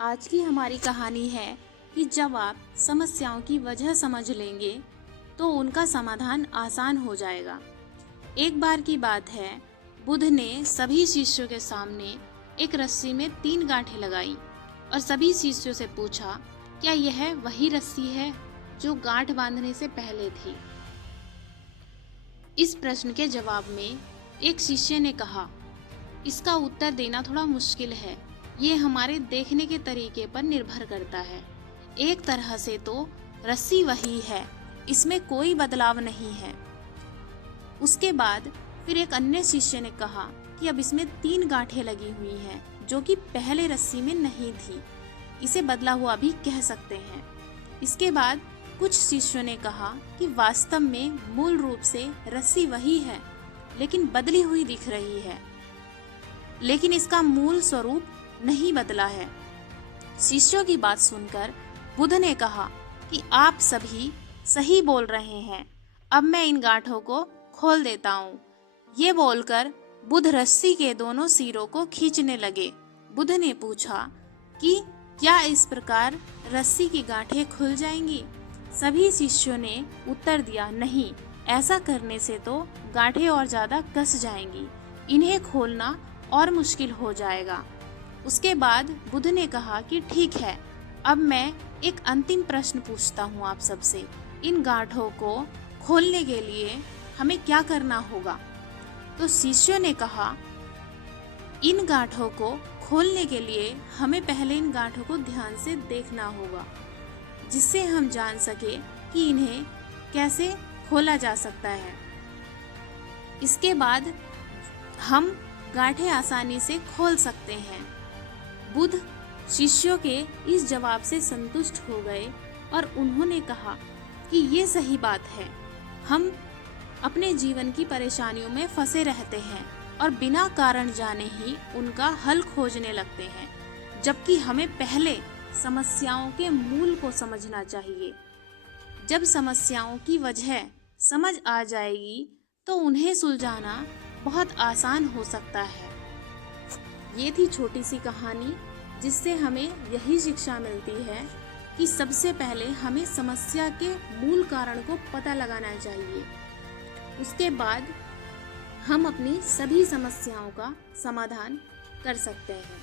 आज की हमारी कहानी है कि जब आप समस्याओं की वजह समझ लेंगे तो उनका समाधान आसान हो जाएगा। एक बार की बात है, बुद्ध ने सभी शिष्यों के सामने एक रस्सी में 3 गांठें लगाई और सभी शिष्यों से पूछा, क्या यह वही रस्सी है जो गांठ बांधने से पहले थी? इस प्रश्न के जवाब में एक शिष्य ने कहा, इसका उत्तर देना थोड़ा मुश्किल है। ये हमारे देखने के तरीके पर निर्भर करता है। एक तरह से तो रस्सी वही है, इसमें कोई बदलाव नहीं है। उसके बाद फिर एक अन्य शिष्य ने कहा कि अब इसमें 3 गांठें लगी हुई हैं, जो कि पहले रस्सी में नहीं थी। इसे बदला हुआ भी कह सकते हैं। इसके बाद कुछ शिष्यों ने कहा कि वास्तव में मूल रूप से रस्सी वही है, लेकिन बदली हुई दिख रही है, लेकिन इसका मूल स्वरूप नहीं बदला है। शिष्यों की बात सुनकर बुद्ध ने कहा कि आप सभी सही बोल रहे हैं, अब मैं इन गांठों को खोल देता हूँ। ये बोलकर बुद्ध रस्सी के दोनों सिरों को खींचने लगे। बुद्ध ने पूछा कि क्या इस प्रकार रस्सी की गांठें खुल जाएंगी? सभी शिष्यों ने उत्तर दिया, नहीं, ऐसा करने से तो गांठें और ज्यादा कस जाएंगी, इन्हें खोलना और मुश्किल हो जाएगा। उसके बाद बुद्ध ने कहा कि ठीक है, अब मैं एक अंतिम प्रश्न पूछता हूँ आप सबसे। इन गांठों को खोलने के लिए हमें क्या करना होगा? तो शिष्यों ने कहा, इन गांठों को खोलने के लिए हमें पहले इन गांठों को ध्यान से देखना होगा, जिससे हम जान सके कि इन्हें कैसे खोला जा सकता है। इसके बाद हम गांठें आसानी से खोल सकते हैं। बुद्ध शिष्यों के इस जवाब से संतुष्ट हो गए और उन्होंने कहा कि ये सही बात है। हम अपने जीवन की परेशानियों में फंसे रहते हैं और बिना कारण जाने ही उनका हल खोजने लगते हैं, जबकि हमें पहले समस्याओं के मूल को समझना चाहिए। जब समस्याओं की वजह समझ आ जाएगी तो उन्हें सुलझाना बहुत आसान हो सकता है। ये थी छोटी सी कहानी, जिससे हमें यही शिक्षा मिलती है कि सबसे पहले हमें समस्या के मूल कारण को पता लगाना चाहिए। उसके बाद हम अपनी सभी समस्याओं का समाधान कर सकते हैं।